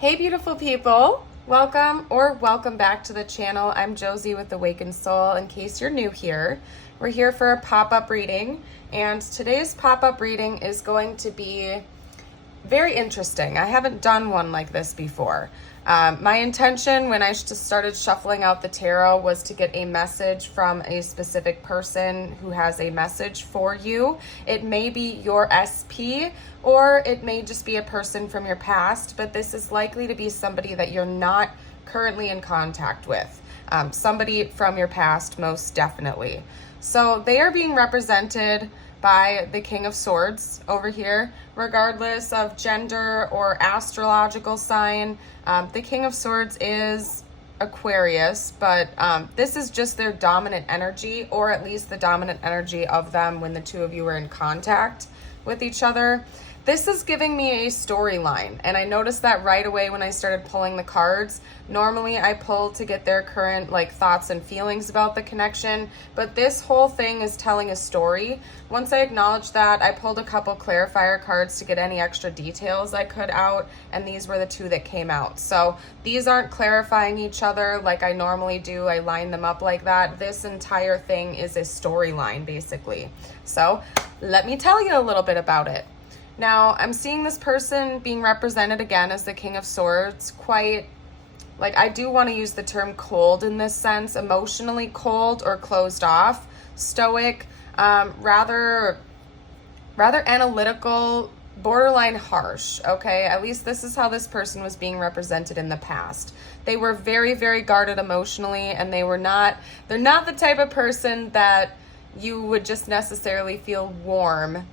Hey beautiful people, welcome back to the channel. I'm Josie with Awakened Soul. In case you're new here, we're here for a pop-up reading, and today's pop-up reading is going to be very interesting. I haven't done one like this before. My intention when I just started shuffling out the tarot was to get a message from a specific person who has a message for you. It may be your SP or it may just be a person from your past, but this is likely to be somebody that you're not currently in contact with. Somebody from your past, most definitely. So they are being represented by the King of Swords over here, regardless of gender or astrological sign. The King of Swords is Aquarius, but this is just their dominant energy, or at least the dominant energy of them when the two of you were in contact with each other. This is giving me a storyline, and I noticed that right away when I started pulling the cards. Normally I pull to get their current thoughts and feelings about the connection, but this whole thing is telling a story. Once I acknowledged that, I pulled a couple clarifier cards to get any extra details I could out, and these were the two that came out. So these aren't clarifying each other like I normally do. I line them up like that. This entire thing is a storyline basically. So let me tell you a little bit about it. Now, I'm seeing this person being represented again as the King of Swords, quite, I do want to use the term cold in this sense, emotionally cold or closed off, stoic, rather analytical, borderline harsh, okay? At least this is how this person was being represented in the past. They were very, very guarded emotionally, and they're not the type of person that you would just necessarily feel warm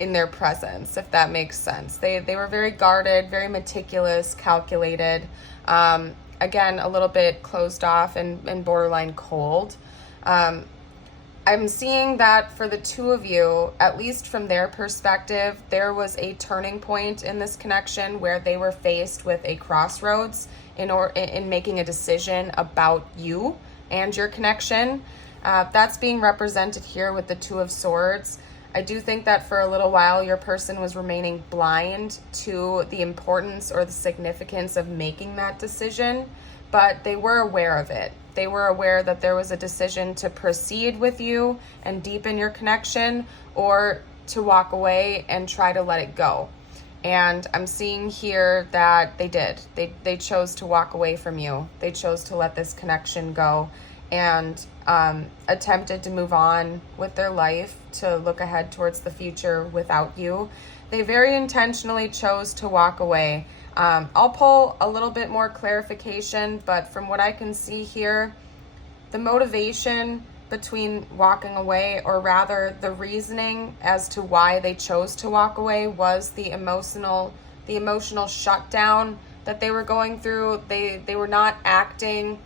in their presence, if that makes sense. They were very guarded, very meticulous, calculated, again, a little bit closed off and borderline cold. I'm seeing that for the two of you, at least from their perspective, there was a turning point in this connection where they were faced with a crossroads in making a decision about you and your connection. That's being represented here with the Two of Swords. I do think that for a little while your person was remaining blind to the importance or the significance of making that decision, but they were aware of it. They were aware that there was a decision to proceed with you and deepen your connection, or to walk away and try to let it go. And I'm seeing here that they did. They chose to walk away from you. They chose to let this connection go and attempted to move on with their life, to look ahead towards the future without you. They very intentionally chose to walk away. I'll pull a little bit more clarification, but from what I can see here, the motivation between walking away, or rather the reasoning as to why they chose to walk away, was the emotional shutdown that they were going through. They were not acting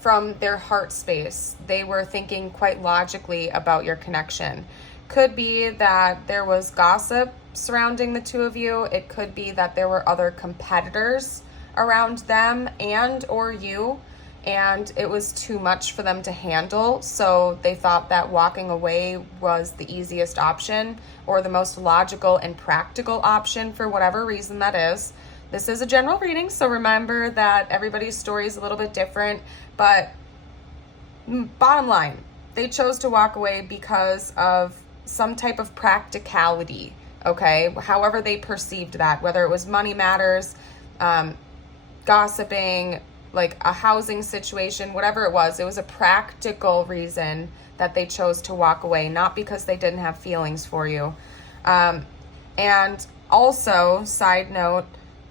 from their heart space. They were thinking quite logically about your connection. Could be that there was gossip surrounding the two of you. It could be that there were other competitors around them and or you, and it was too much for them to handle. So they thought that walking away was the easiest option, or the most logical and practical option, for whatever reason that is. This is a general reading, so remember that everybody's story is a little bit different, but bottom line, they chose to walk away because of some type of practicality, okay? However they perceived that, whether it was money matters, gossiping, a housing situation, whatever it was a practical reason that they chose to walk away, not because they didn't have feelings for you. And also, side note,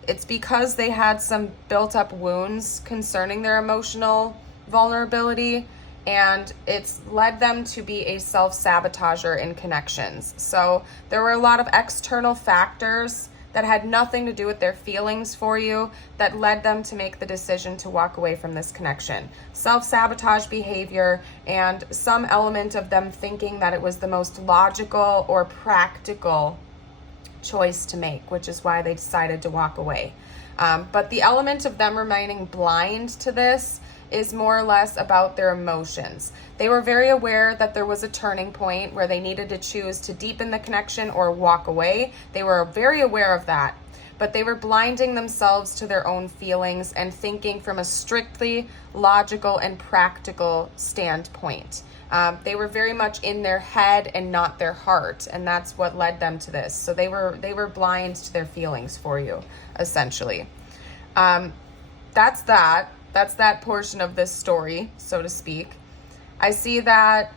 it's because they had some built up wounds concerning their emotional vulnerability, and it's led them to be a self-sabotager in connections. So there were a lot of external factors that had nothing to do with their feelings for you that led them to make the decision to walk away from this connection. Self-sabotage behavior, and some element of them thinking that it was the most logical or practical choice to make, which is why they decided to walk away. But the element of them remaining blind to this is more or less about their emotions. They were very aware that there was a turning point where they needed to choose to deepen the connection or walk away. They were very aware of that. but they were blinding themselves to their own feelings and thinking from a strictly logical and practical standpoint. They were very much in their head and not their heart, and that's what led them to this. So they were blind to their feelings for you, essentially. That's that portion of this story, so to speak. I see that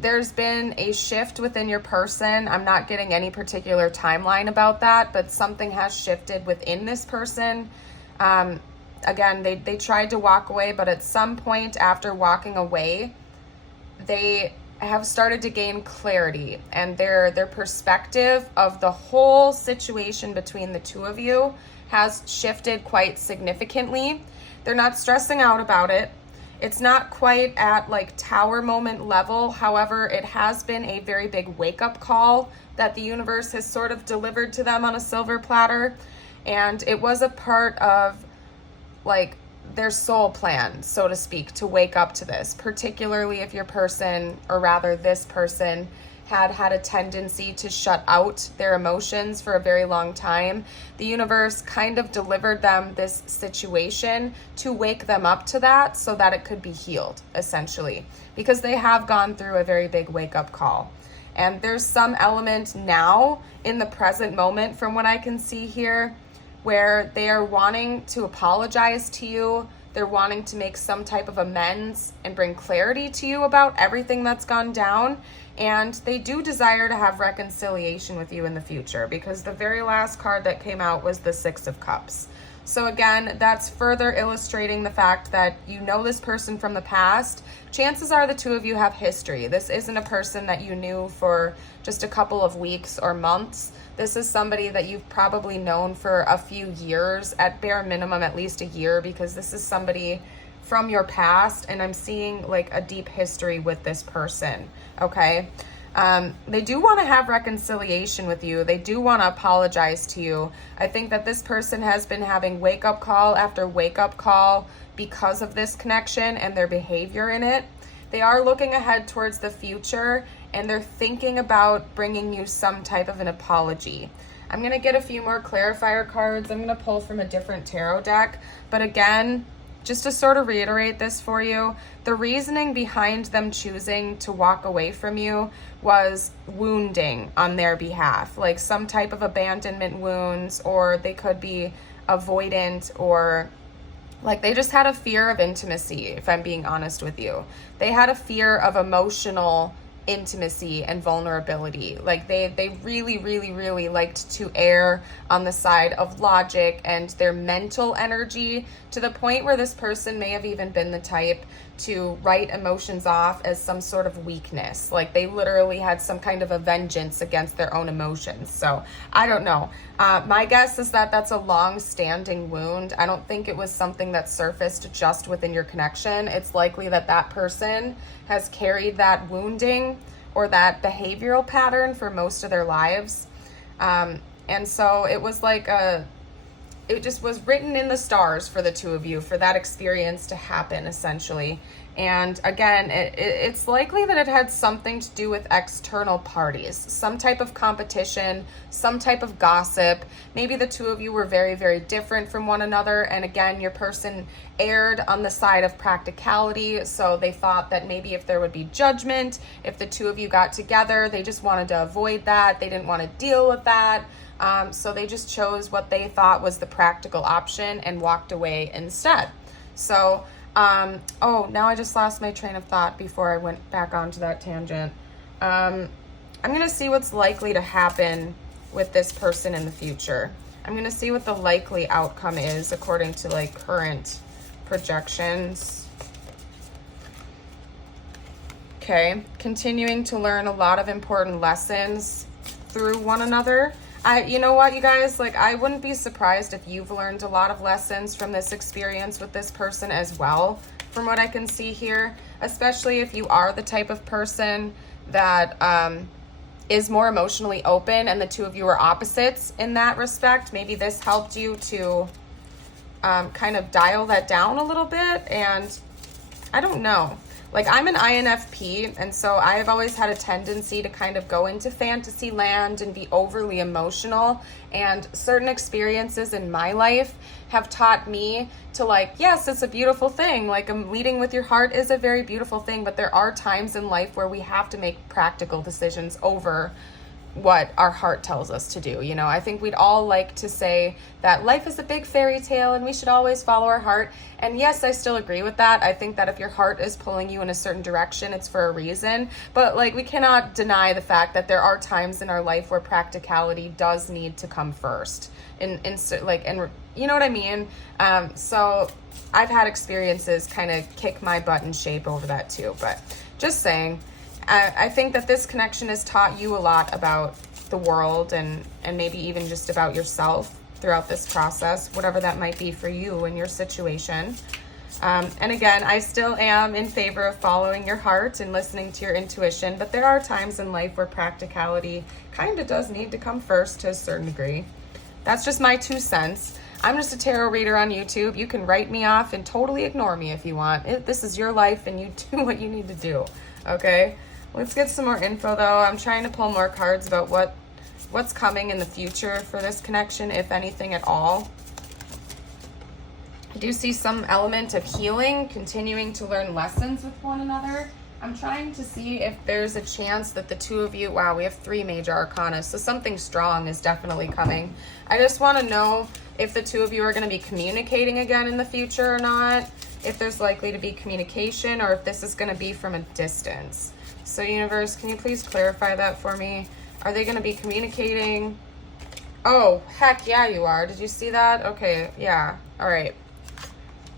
there's been a shift within your person. I'm not getting any particular timeline about that, but something has shifted within this person. Again, they tried to walk away, but at some point after walking away, they have started to gain clarity, and their perspective of the whole situation between the two of you has shifted quite significantly. They're not stressing out about it. It's not quite at like tower moment level. However, it has been a very big wake-up call that the universe has sort of delivered to them on a silver platter. And it was a part of like their soul plan, so to speak, to wake up to this, particularly if your person, or rather this person, had a tendency to shut out their emotions for a very long time. The universe kind of delivered them this situation to wake them up to that so that it could be healed, essentially, because they have gone through a very big wake-up call. And there's some element now in the present moment, from what I can see here, where they are wanting to apologize to you. They're wanting to make some type of amends and bring clarity to you about everything that's gone down. And they do desire to have reconciliation with you in the future, because the very last card that came out was the Six of Cups. So again, that's further illustrating the fact that you know this person from the past. Chances are the two of you have history. This isn't a person that you knew for just a couple of weeks or months. This is somebody that you've probably known for a few years, at bare minimum at least a year, because this is somebody from your past, and I'm seeing like a deep history with this person, okay? They do want to have reconciliation with you. They do want to apologize to you. I think that this person has been having wake-up call after wake-up call because of this connection and their behavior in it. They are looking ahead towards the future, and they're thinking about bringing you some type of an apology. I'm going to get a few more clarifier cards. I'm going to pull from a different tarot deck. But again, just to sort of reiterate this for you, the reasoning behind them choosing to walk away from you was wounding on their behalf, like some type of abandonment wounds, or they could be avoidant, or like they just had a fear of intimacy, if I'm being honest with you. They had a fear of emotional intimacy and vulnerability. Like they really liked to err on the side of logic and their mental energy, to the point where this person may have even been the type to write emotions off as some sort of weakness. Like they literally had some kind of a vengeance against their own emotions. So I don't know. My guess is that that's a long-standing wound. I don't think it was something that surfaced just within your connection. It's likely that that person has carried that wounding or that behavioral pattern for most of their lives. And so it was like it just was written in the stars for the two of you for that experience to happen, essentially. And again, it's likely that it had something to do with external parties, some type of competition, some type of gossip. Maybe the two of you were very different from one another. And again, your person erred on the side of practicality. So they thought that maybe if there would be judgment, if the two of you got together, they just wanted to avoid that. They didn't want to deal with that. So they just chose what they thought was the practical option and walked away instead. So, now I just lost my train of thought before I went back onto that tangent. I'm going to see what's likely to happen with this person in the future. I'm going to see what the likely outcome is according to like current projections. Okay, continuing to learn a lot of important lessons through one another. You know what, you guys, like I wouldn't be surprised if you've learned a lot of lessons from this experience with this person as well, from what I can see here, especially if you are the type of person that is more emotionally open and the two of you are opposites in that respect. Maybe this helped you to kind of dial that down a little bit. And I don't know. like I'm an INFP, and so I've always had a tendency to kind of go into fantasy land and be overly emotional, and certain experiences in my life have taught me to, like, yes, it's a beautiful thing. Like, leading with your heart is a very beautiful thing, but there are times in life where we have to make practical decisions over what our heart tells us to do. You know, I think we'd all like to say that life is a big fairy tale and we should always follow our heart. And yes, I still agree with that. I think that if your heart is pulling you in a certain direction, it's for a reason. But like, we cannot deny the fact that there are times in our life where practicality does need to come first. And you know what I mean? So I've had experiences kind of kick my butt and shape over that too. But just saying, I think that this connection has taught you a lot about the world and maybe even just about yourself throughout this process, whatever that might be for you and your situation. And again, I still am in favor of following your heart and listening to your intuition, but there are times in life where practicality kind of does need to come first to a certain degree. That's just my 2 cents. I'm just a tarot reader on YouTube. You can write me off and totally ignore me if you want. This is your life and you do what you need to do, okay? Let's get some more info though. I'm trying to pull more cards about what's coming in the future for this connection, if anything at all. I do see some element of healing, continuing to learn lessons with one another. I'm trying to see if there's a chance that the two of you, wow, we have 3 major arcana, so something strong is definitely coming. I just want to know if the two of you are going to be communicating again in the future or not, if there's likely to be communication, or if this is going to be from a distance. So universe, can you please clarify that for me? Are they going to be communicating? Oh, heck yeah, you are. Did you see that? Okay, yeah. All right.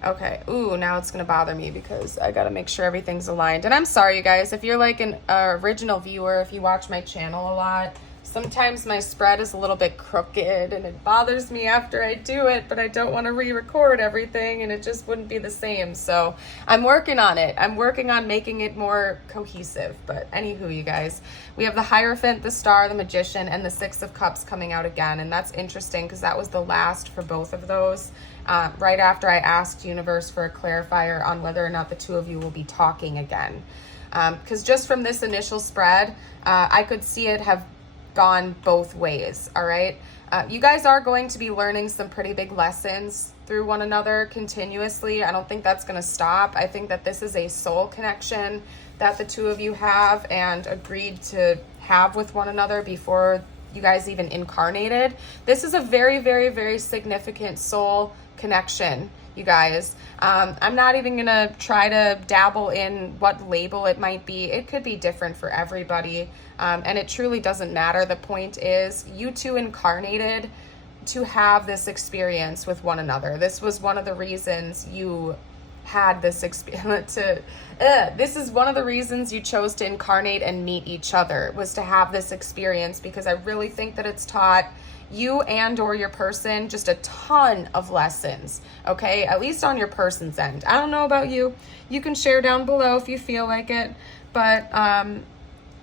Okay. Ooh, now it's going to bother me because I got to make sure everything's aligned. And I'm sorry, you guys, if you're like an original viewer, if you watch my channel a lot, sometimes my spread is a little bit crooked and it bothers me after I do it, but I don't want to re-record everything and it just wouldn't be the same. So I'm working on it. I'm working on making it more cohesive. But anywho, you guys, we have the Hierophant, the Star, the Magician, and the 6 of Cups coming out again. And that's interesting because that was the last for both of those. Right after I asked Universe for a clarifier on whether or not the two of you will be talking again. Because just from this initial spread, I could see it have gone both ways. All right. You guys are going to be learning some pretty big lessons through one another continuously. I don't think that's going to stop. I think that this is a soul connection that the two of you have and agreed to have with one another before you guys even incarnated. This is a very, very, very significant soul connection, you guys. I'm not even gonna try to dabble in what label it might be. It could be different for everybody, and it truly doesn't matter. The point is, you two incarnated to have this experience with one another. This was one of the reasons you had this experience. This is one of the reasons you chose to incarnate and meet each other, was to have this experience, because I really think that it's taught you and or your person just a ton of lessons, okay? At least on your person's end. I don't know about you. You can share down below if you feel like it, but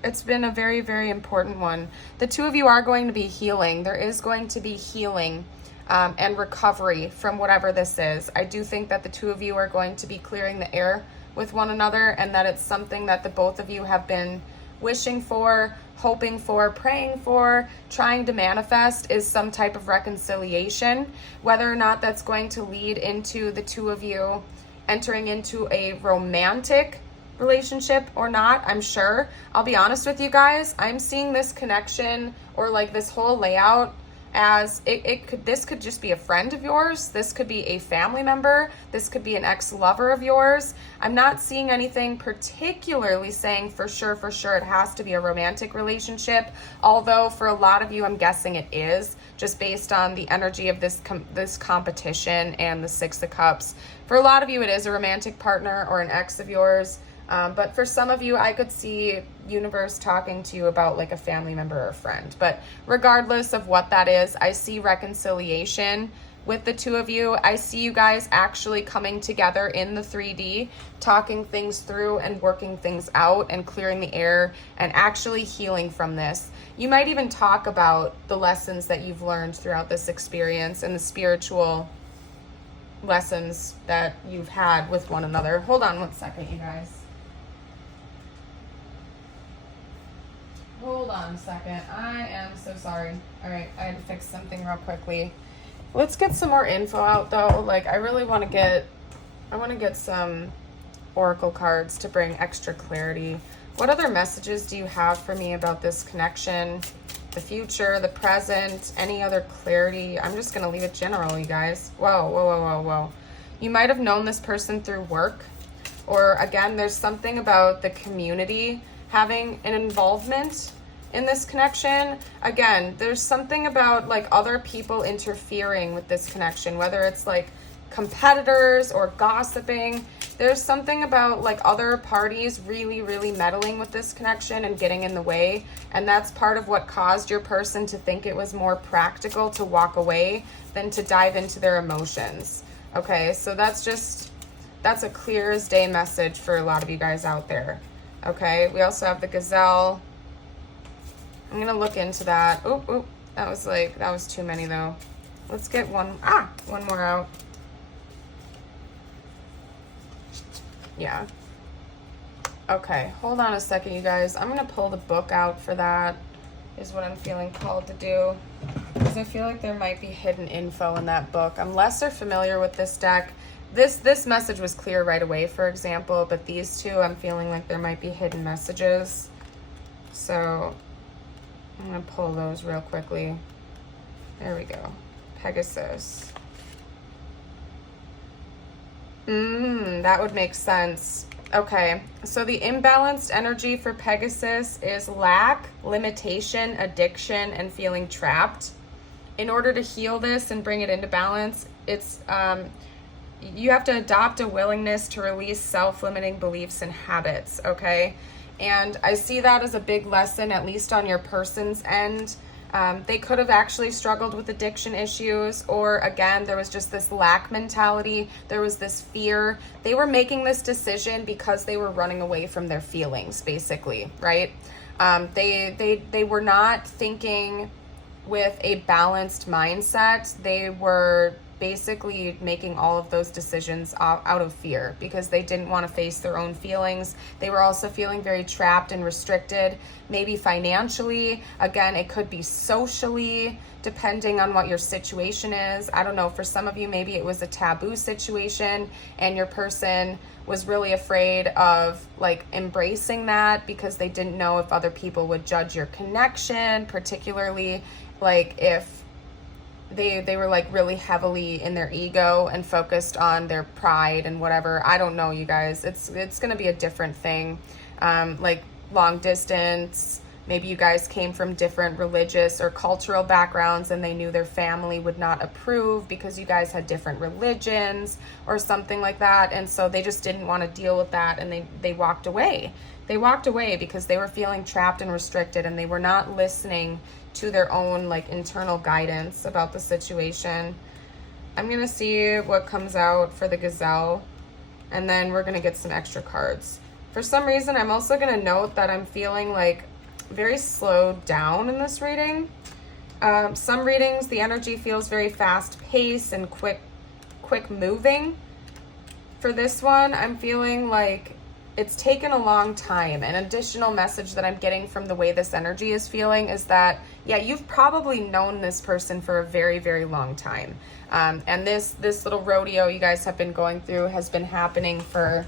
it's been a very, very important one. The two of you are going to be healing. There is going to be healing and recovery from whatever this is. I do think that the two of you are going to be clearing the air with one another, and that it's something that the both of you have been wishing for, hoping for, praying for, trying to manifest, is some type of reconciliation. Whether or not that's going to lead into the two of you entering into a romantic relationship or not, I'm sure. I'll be honest with you guys, I'm seeing this connection or like this whole layout as this could just be a friend of yours, this could be a family member, this could be an ex-lover of yours. I'm not seeing anything particularly saying for sure it has to be a romantic relationship, although for a lot of you I'm guessing it is, just based on the energy of this competition and the 6 of Cups. For a lot of you it is a romantic partner or an ex of yours. But for some of you, I could see universe talking to you about like a family member or a friend. But regardless of what that is, I see reconciliation with the two of you. I see you guys actually coming together in the 3D, talking things through and working things out and clearing the air and actually healing from this. You might even talk about the lessons that you've learned throughout this experience and the spiritual lessons that you've had with one another. Hold on one second, you guys. Hold on a second. I am so sorry. All right, I had to fix something real quickly. Let's get some more info out though. Like I really want to get some oracle cards to bring extra clarity. What other messages do you have for me about this connection, the future, the present, any other clarity? I'm just going to leave it general, you guys. Whoa, whoa, whoa, whoa, whoa. You might have known this person through work, or again, there's something about the community having an involvement in this connection. Again, there's something about like other people interfering with this connection, whether it's like competitors or gossiping. There's something about like other parties really, really meddling with this connection and getting in the way. And that's part of what caused your person to think it was more practical to walk away than to dive into their emotions. Okay, so that's a clear as day message for a lot of you guys out there. Okay, we also have the gazelle. I'm gonna look into that. Oop, that was too many though. Let's get one more out. Yeah. Okay, hold on a second, you guys. I'm gonna pull the book out for that, is what I'm feeling called to do. Because I feel like there might be hidden info in that book. I'm lesser familiar with this deck. This message was clear right away, for example, but these two, I'm feeling like there might be hidden messages. So I'm gonna pull those real quickly. There we go. Pegasus. That would make sense. Okay, so the imbalanced energy for Pegasus is lack, limitation, addiction, and feeling trapped. In order to heal this and bring it into balance, it's you have to adopt a willingness to release self-limiting beliefs and habits, okay? And I see that as a big lesson, at least on your person's end. They could have actually struggled with addiction issues, or again, there was just this lack mentality. There was this fear. They were making this decision because they were running away from their feelings, basically, right? They were not thinking with a balanced mindset. They were basically making all of those decisions out of fear because they didn't want to face their own feelings. They were also feeling very trapped and restricted, maybe financially. Again, it could be socially, depending on what your situation is. I don't know, for some of you, maybe it was a taboo situation and your person was really afraid of like embracing that because they didn't know if other people would judge your connection, particularly like if they were like really heavily in their ego and focused on their pride and whatever. I don't know, you guys. It's going to be a different thing. Like long distance, maybe you guys came from different religious or cultural backgrounds and they knew their family would not approve because you guys had different religions or something like that. And so they just didn't want to deal with that and they walked away. They walked away because they were feeling trapped and restricted and they were not listening to their own like internal guidance about the situation. I'm gonna see what comes out for the gazelle and then we're gonna get some extra cards. For some reason, I'm also gonna note that I'm feeling like very slowed down in this reading. Some readings, the energy feels very fast paced and quick moving. For this one, I'm feeling like it's taken a long time. An additional message that I'm getting from the way this energy is feeling is that, yeah, you've probably known this person for a very, very long time. And this little rodeo you guys have been going through has been happening for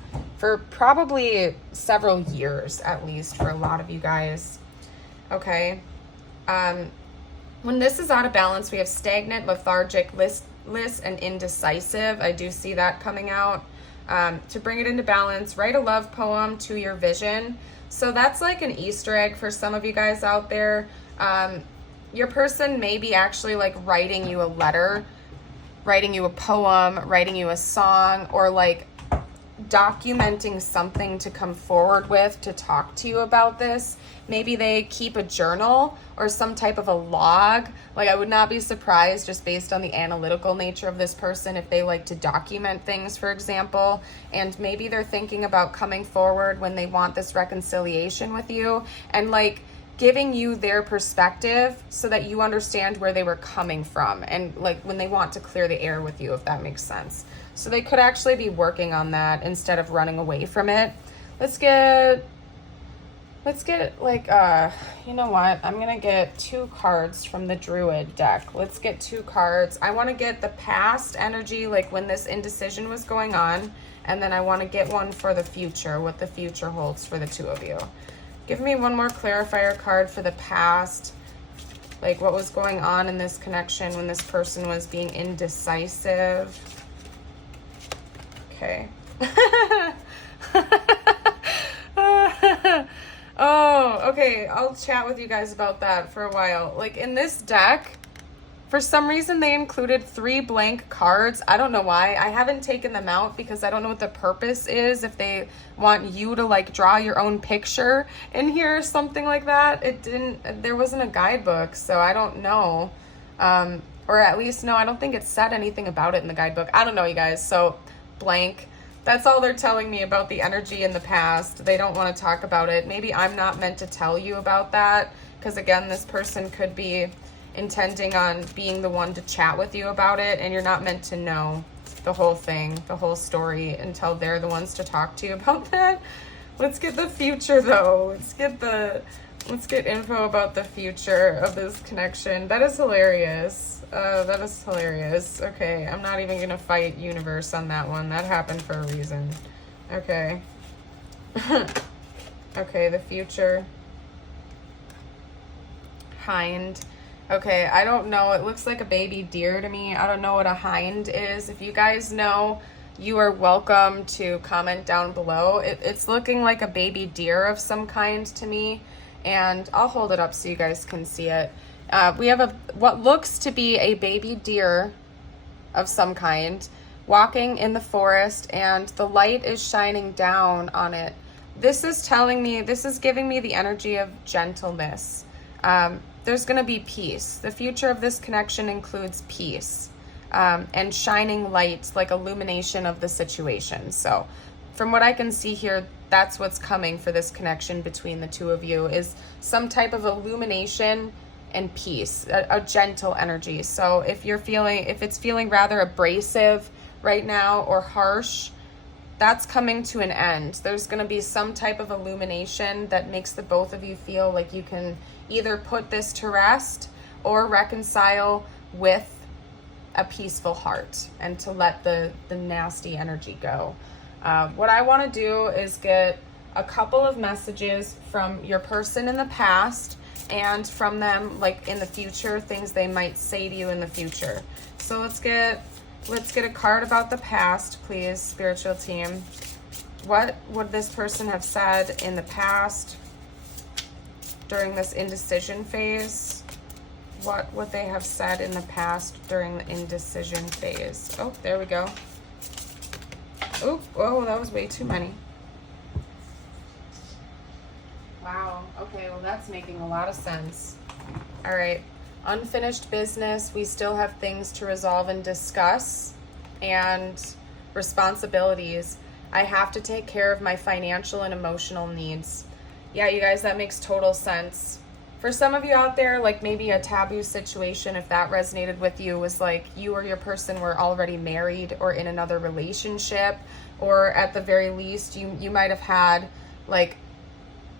probably several years, at least for a lot of you guys. Okay. When this is out of balance, we have stagnant, lethargic, listless, and indecisive. I do see that coming out. To bring it into balance, write a love poem to your vision. So that's like an Easter egg for some of you guys out there. Your person may be actually like writing you a letter, writing you a poem, writing you a song, or like documenting something to come forward with to talk to you about this. Maybe they keep a journal or some type of a log. Like I would not be surprised, just based on the analytical nature of this person, if they like to document things, for example. And maybe they're thinking about coming forward when they want this reconciliation with you and like giving you their perspective so that you understand where they were coming from and like when they want to clear the air with you, if that makes sense. So they could actually be working on that instead of running away from it. Let's get Let's get like, you know what? I'm going to get 2 cards from the Druid deck. Let's get 2 cards. I want to get the past energy, like when this indecision was going on. And then I want to get one for the future, what the future holds for the 2 of you. Give me one more clarifier card for the past. Like what was going on in this connection when this person was being indecisive. Okay. Oh, okay. I'll chat with you guys about that for a while. Like in this deck, for some reason they included 3 blank cards. I don't know why. I haven't taken them out because I don't know what the purpose is. If they want you to like draw your own picture in here or something like that. There wasn't a guidebook, so I don't know. Or at least, no, I don't think it said anything about it in the guidebook. I don't know, you guys. So blank. That's all they're telling me about the energy in the past. They don't want to talk about it. Maybe I'm not meant to tell you about that because, again, this person could be intending on being the one to chat with you about it, and you're not meant to know the whole thing, the whole story, until they're the ones to talk to you about that. Let's get the future, though. Let's get info about the future of this connection. That is hilarious. That is hilarious. Okay, I'm not even gonna fight universe on that one. That happened for a reason. Okay. Okay, the future. Hind. Okay, I don't know. It looks like a baby deer to me. I don't know what a hind is. If you guys know, you are welcome to comment down below. It's looking like a baby deer of some kind to me. And I'll hold it up so you guys can see it. We have what looks to be a baby deer of some kind walking in the forest, and the light is shining down on it. This is giving me the energy of gentleness. There's going to be peace. The future of this connection includes peace and shining light, like illumination of the situation. So from what I can see here, that's what's coming for this connection between the 2 of you, is some type of illumination and peace, a gentle energy. So if it's feeling rather abrasive right now or harsh, that's coming to an end. There's going to be some type of illumination that makes the both of you feel like you can either put this to rest or reconcile with a peaceful heart and to let the nasty energy go. What I want to do is get a couple of messages from your person in the past and from them like in the future, things they might say to you in the future. So let's get a card about the past, please, spiritual team. What would this person have said in the past during this indecision phase? What would they have said in the past during the indecision phase? Oh, there we go. Oh, whoa, that was way too many. Wow. Okay, well, that's making a lot of sense. All right. Unfinished business. We still have things to resolve and discuss, and responsibilities. I have to take care of my financial and emotional needs. Yeah, you guys, that makes total sense. For some of you out there, like maybe a taboo situation, if that resonated with you, was like you or your person were already married or in another relationship, or at the very least, you might have had like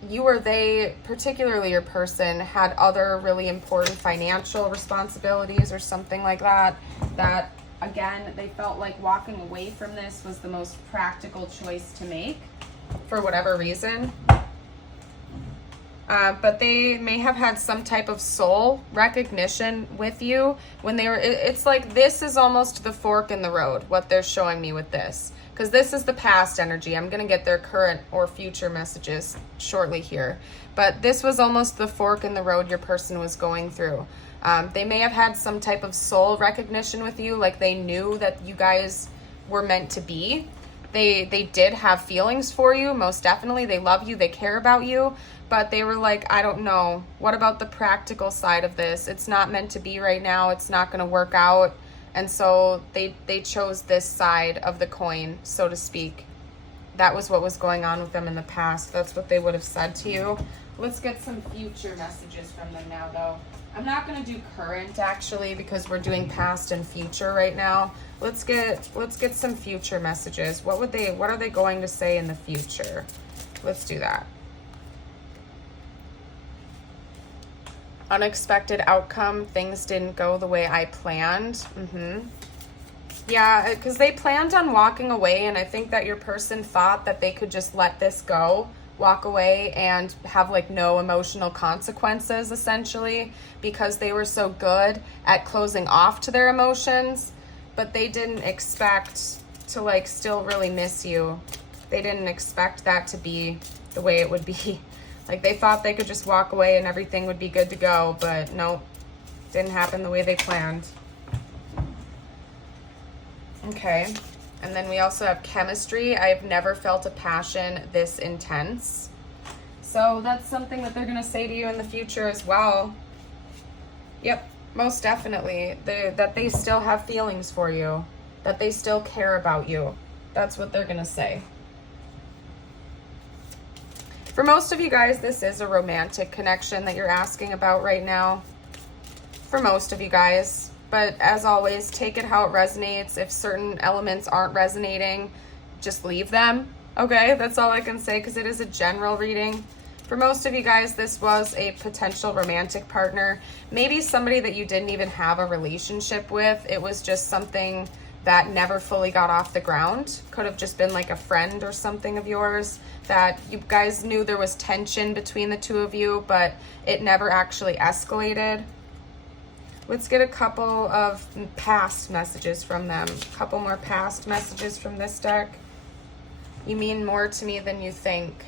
you or they, particularly your person, had other really important financial responsibilities or something like that, that again, they felt like walking away from this was the most practical choice to make for whatever reason. But they may have had some type of soul recognition with you when they were, it's like this is almost the fork in the road, what they're showing me with this. Because this is the past energy. I'm going to get their current or future messages shortly here. But this was almost the fork in the road your person was going through. They may have had some type of soul recognition with you, like they knew that you guys were meant to be. They did have feelings for you, most definitely. They love you, they care about you. But they were like, I don't know. What about the practical side of this? It's not meant to be right now. It's not going to work out. And so they chose this side of the coin, so to speak. That was what was going on with them in the past. That's what they would have said to you. Let's get some future messages from them now, though. I'm not going to do current, actually, because we're doing past and future right now. Let's get some future messages. What are they going to say in the future? Let's do that. Unexpected outcome. Things didn't go the way I planned. Yeah, because they planned on walking away, and I think that your person thought that they could just let this go, walk away, and have like no emotional consequences, essentially, because they were so good at closing off to their emotions, but they didn't expect to like still really miss you. They didn't expect that to be the way it would be. Like they thought they could just walk away and everything would be good to go, but nope, didn't happen the way they planned. Okay, and then we also have chemistry. I've never felt a passion this intense. So that's something that they're going to say to you in the future as well. Yep, most definitely. That they still have feelings for you, that they still care about you. That's what they're going to say. For most of you guys, this is a romantic connection that you're asking about right now. For most of you guys. But as always, take it how it resonates. If certain elements aren't resonating, just leave them. Okay, that's all I can say because it is a general reading. For most of you guys, this was a potential romantic partner. Maybe somebody that you didn't even have a relationship with. It was just something that never fully got off the ground. Could have just been like a friend or something of yours that you guys knew there was tension between the two of you, but it never actually escalated. Let's get a couple of past messages from them. A couple more past messages from this deck. You mean more to me than you think.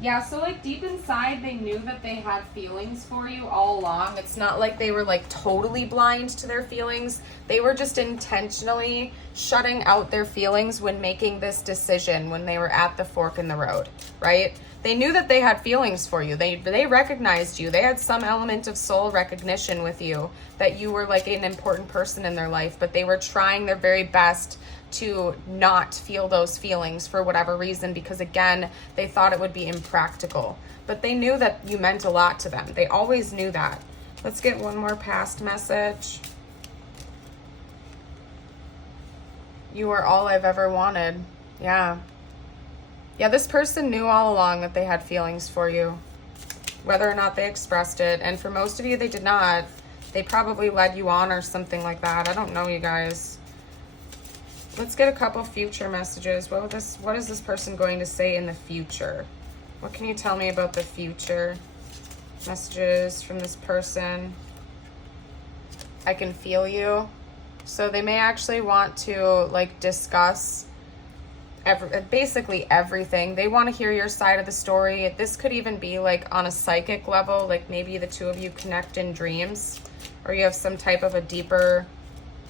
Yeah, so like deep inside, they knew that they had feelings for you all along. It's not like they were like totally blind to their feelings. They were just intentionally shutting out their feelings when making this decision, when they were at the fork in the road, right? They knew that they had feelings for you. They recognized you. They had some element of soul recognition with you, that you were like an important person in their life, but they were trying their very best to not feel those feelings for whatever reason, because again, they thought it would be impractical. But they knew that you meant a lot to them. They always knew that. Let's get one more past message. You are all I've ever wanted. Yeah. Yeah, this person knew all along that they had feelings for you, whether or not they expressed it. And for most of you, they did not. They probably led you on or something like that. I don't know, you guys. Let's get a couple future messages. What is this person going to say in the future? What can you tell me about the future? Messages from this person. I can feel you. So they may actually want to like discuss basically everything. They want to hear your side of the story. This could even be like on a psychic level, like maybe the two of you connect in dreams, or you have some type of a deeper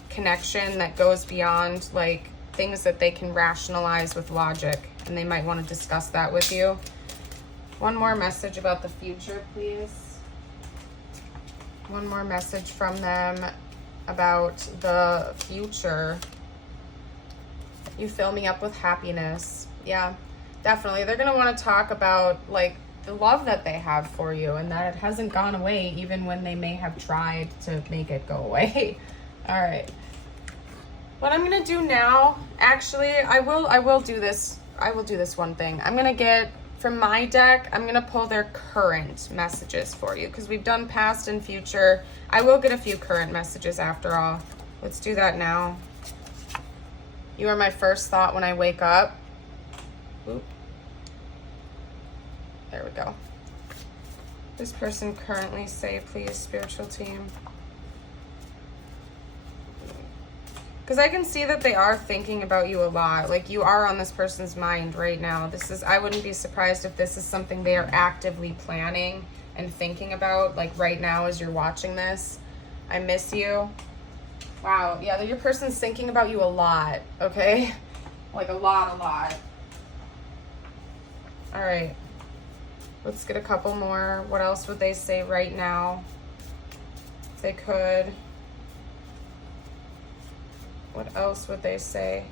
connection that goes beyond like things that they can rationalize with logic, and they might want to discuss that with you. One more message about the future, please. One more message from them about the future. You fill me up with happiness. Yeah, definitely. They're going to want to talk about like the love that they have for you, and that it hasn't gone away even when they may have tried to make it go away. All right. What I'm going to do now, actually, I will do this. I will do this one thing. I'm going to get from my deck, I'm going to pull their current messages for you because we've done past and future. I will get a few current messages after all. Let's do that now. You are my first thought when I wake up. Oop. There we go. This person currently say, please, spiritual team. Because I can see that they are thinking about you a lot. Like you are on this person's mind right now. I wouldn't be surprised if this is something they are actively planning and thinking about like right now as you're watching this. I miss you. Wow, yeah, your person's thinking about you a lot, okay? Like a lot. All right, let's get a couple more. What else would they say right now? If they could. What else would they say?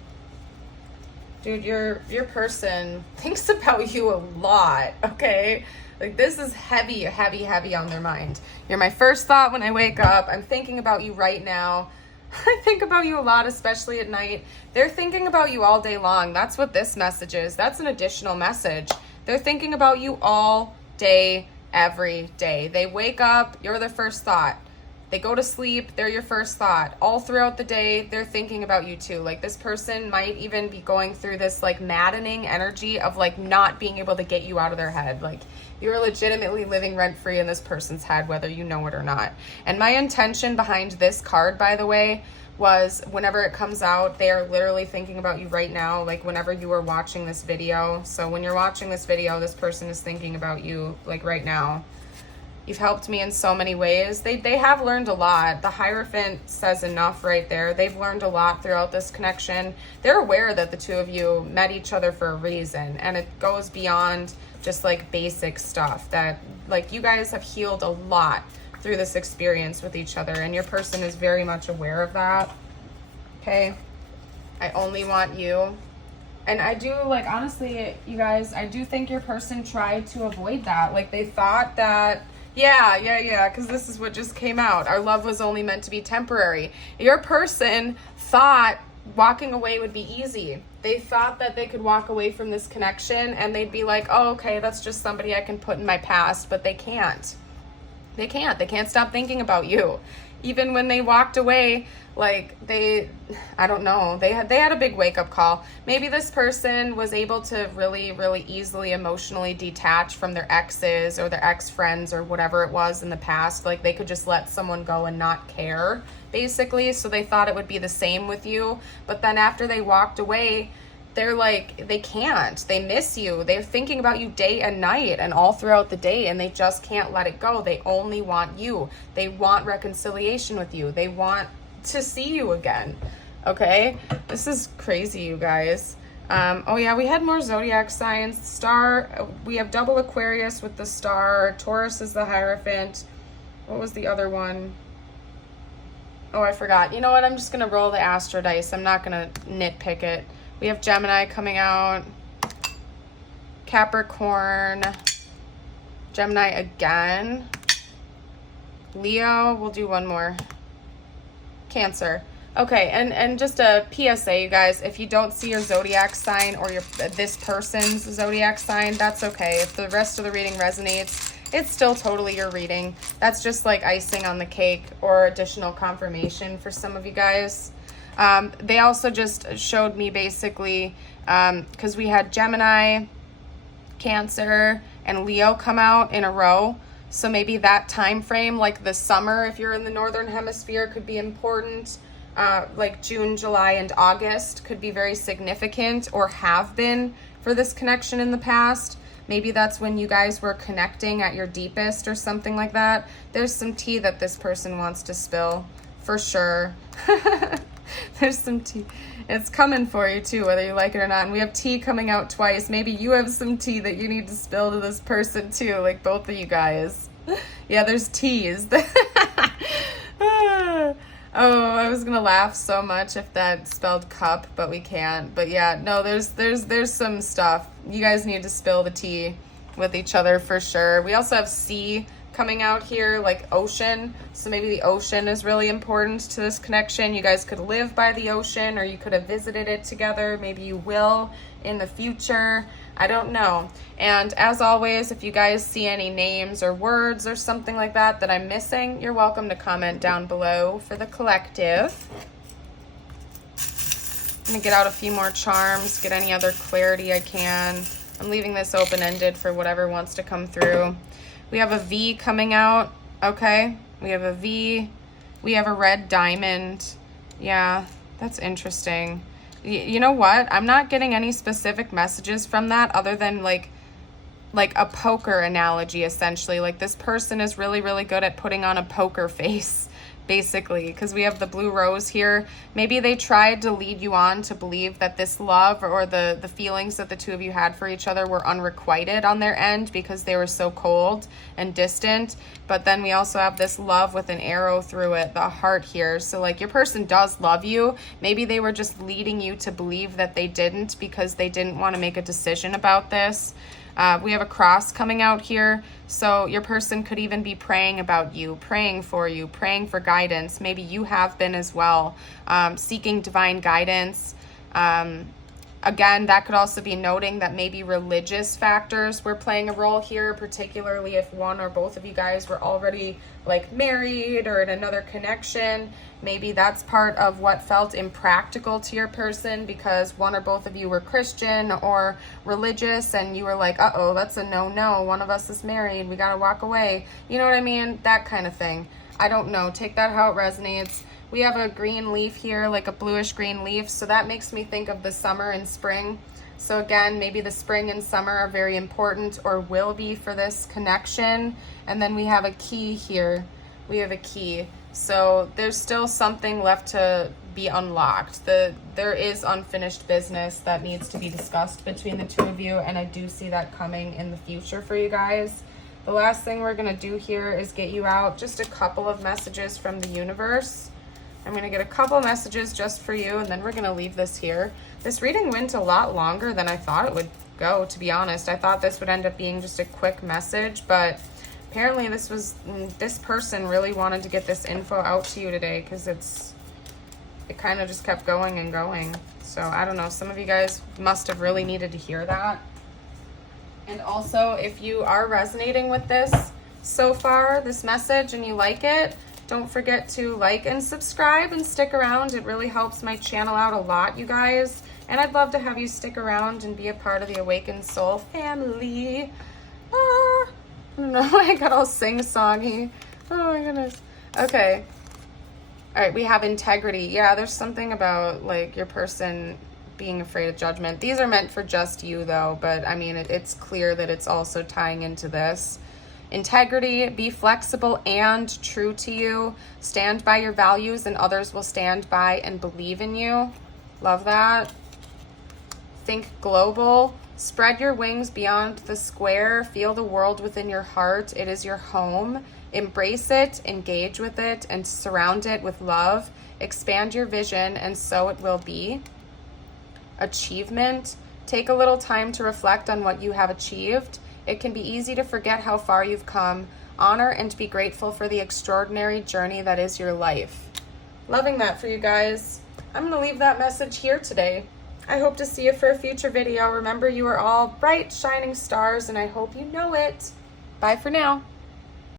Dude, your person thinks about you a lot, okay? Like this is heavy on their mind. You're my first thought when I wake up. I'm thinking about you right now. I think about you a lot, especially at night. They're thinking about you all day long. That's what this message is. That's an additional message. They're thinking about you all day, every day. They wake up, you're their first thought. They go to sleep, they're your first thought. All throughout the day, they're thinking about you too. Like, this person might even be going through this like maddening energy of like not being able to get you out of their head. Like, you're legitimately living rent-free in this person's head, whether you know it or not. And my intention behind this card, by the way, was whenever it comes out, they are literally thinking about you right now, like whenever you are watching this video. So when you're watching this video, this person is thinking about you like right now. You've helped me in so many ways. They have learned a lot. The Hierophant says enough right there. They've learned a lot throughout this connection. They're aware that the two of you met each other for a reason, and it goes beyond just like basic stuff. That like you guys have healed a lot through this experience with each other, and your person is very much aware of that. Okay, I only want you. And I do, like, honestly, you guys, I do think your person tried to avoid that. Like, they thought that, yeah, because this is what just came out. Our love was only meant to be temporary. Your person thought walking away would be easy. They thought that they could walk away from this connection and they'd be like, oh, okay, that's just somebody I can put in my past, but they can't. They can't stop thinking about you. Even when they walked away, like I don't know, they had a big wake up call. Maybe this person was able to really, really easily emotionally detach from their exes or their ex-friends or whatever it was in the past. Like, they could just let someone go and not care, basically. So they thought it would be the same with you. But then after they walked away, they're like, they can't. They miss you. They're thinking about you day and night and all throughout the day, and they just can't let it go. They only want you. They want reconciliation with you. They want to see you again. Okay? This is crazy, you guys. Oh yeah, we had more zodiac signs. Star, we have double Aquarius with the star. Taurus is the Hierophant. What was the other one? Oh, I forgot. You know what? I'm just going to roll the Astro dice. I'm not going to nitpick it. We have Gemini coming out, Capricorn, Gemini again, Leo, we'll do one more, Cancer. Okay, and just a PSA, you guys, if you don't see your zodiac sign or this person's zodiac sign, that's okay. If the rest of the reading resonates, it's still totally your reading. That's just like icing on the cake or additional confirmation for some of you guys. They also just showed me basically, because we had Gemini, Cancer, and Leo come out in a row. So maybe that time frame, like the summer, if you're in the Northern Hemisphere, could be important. Like June, July, and August could be very significant or have been for this connection in the past. Maybe that's when you guys were connecting at your deepest or something like that. There's some tea that this person wants to spill, for sure. There's some tea. It's coming for you too, whether you like it or not. And we have tea coming out twice. Maybe you have some tea that you need to spill to this person too, like both of you guys. Yeah, there's teas. Oh, I was gonna laugh so much if that spelled cup, but we can't. But yeah, no, there's some stuff. You guys need to spill the tea with each other for sure. We also have sea coming out here, like ocean. So maybe the ocean is really important to this connection. You guys could live by the ocean, or you could have visited it together. Maybe you will in the future. I don't know. And as always, if you guys see any names or words or something like that that I'm missing, you're welcome to comment down below for the collective. I'm gonna get out a few more charms, get any other clarity I can. I'm leaving this open-ended for whatever wants to come through. We have a V coming out, okay? We have a V. We have a red diamond. Yeah, that's interesting. You know what? I'm not getting any specific messages from that other than like a poker analogy, essentially. Like, this person is really, really good at putting on a poker face, basically, because we have the blue rose here. Maybe they tried to lead you on to believe that this love or the feelings that the two of you had for each other were unrequited on their end because they were so cold and distant. But then we also have this love with an arrow through it, the heart here. So like, your person does love you. Maybe they were just leading you to believe that they didn't because they didn't want to make a decision about this. We have a cross coming out here. So your person could even be praying about you, praying for you, praying for guidance. Maybe you have been as well, seeking divine guidance. Again, that could also be noting that maybe religious factors were playing a role here, particularly if one or both of you guys were already like married or in another connection. Maybe that's part of what felt impractical to your person because one or both of you were Christian or religious and you were like, uh-oh, that's a no-no. One of us is married. We got to walk away. You know what I mean? That kind of thing. I don't know. Take that how it resonates. We have a green leaf here, like a bluish green leaf. So that makes me think of the summer and spring. So again, maybe the spring and summer are very important or will be for this connection. And then we have a key here. We have a key. So there's still something left to be unlocked. There is unfinished business that needs to be discussed between the two of you. And I do see that coming in the future for you guys. The last thing we're going to do here is get you out just a couple of messages from the universe. I'm going to get a couple messages just for you, and then we're going to leave this here. This reading went a lot longer than I thought it would go, to be honest. I thought this would end up being just a quick message, but apparently this person really wanted to get this info out to you today because it kind of just kept going and going. So I don't know, some of you guys must have really needed to hear that. And also, if you are resonating with this so far, this message, and you like it, don't forget to like and subscribe and stick around. It really helps my channel out a lot, you guys. And I'd love to have you stick around and be a part of the Awakened Soul family. I don't know why I got all sing-songy. Oh my goodness. Okay. All right, we have integrity. Yeah, there's something about like your person being afraid of judgment. These are meant for just you though, but I mean, it's clear that it's also tying into this. Integrity, be flexible and true to you. Stand by your values and others will stand by and believe in you. Love that. Think global. Spread your wings beyond the square. Feel the world within your heart. It is your home. Embrace it, engage with it, and surround it with love. Expand your vision, and so it will be. Achievement. Take a little time to reflect on what you have achieved. It can be easy to forget how far you've come. Honor and be grateful for the extraordinary journey that is your life. Loving that for you guys. I'm going to leave that message here today. I hope to see you for a future video. Remember, you are all bright, shining stars, and I hope you know it. Bye for now.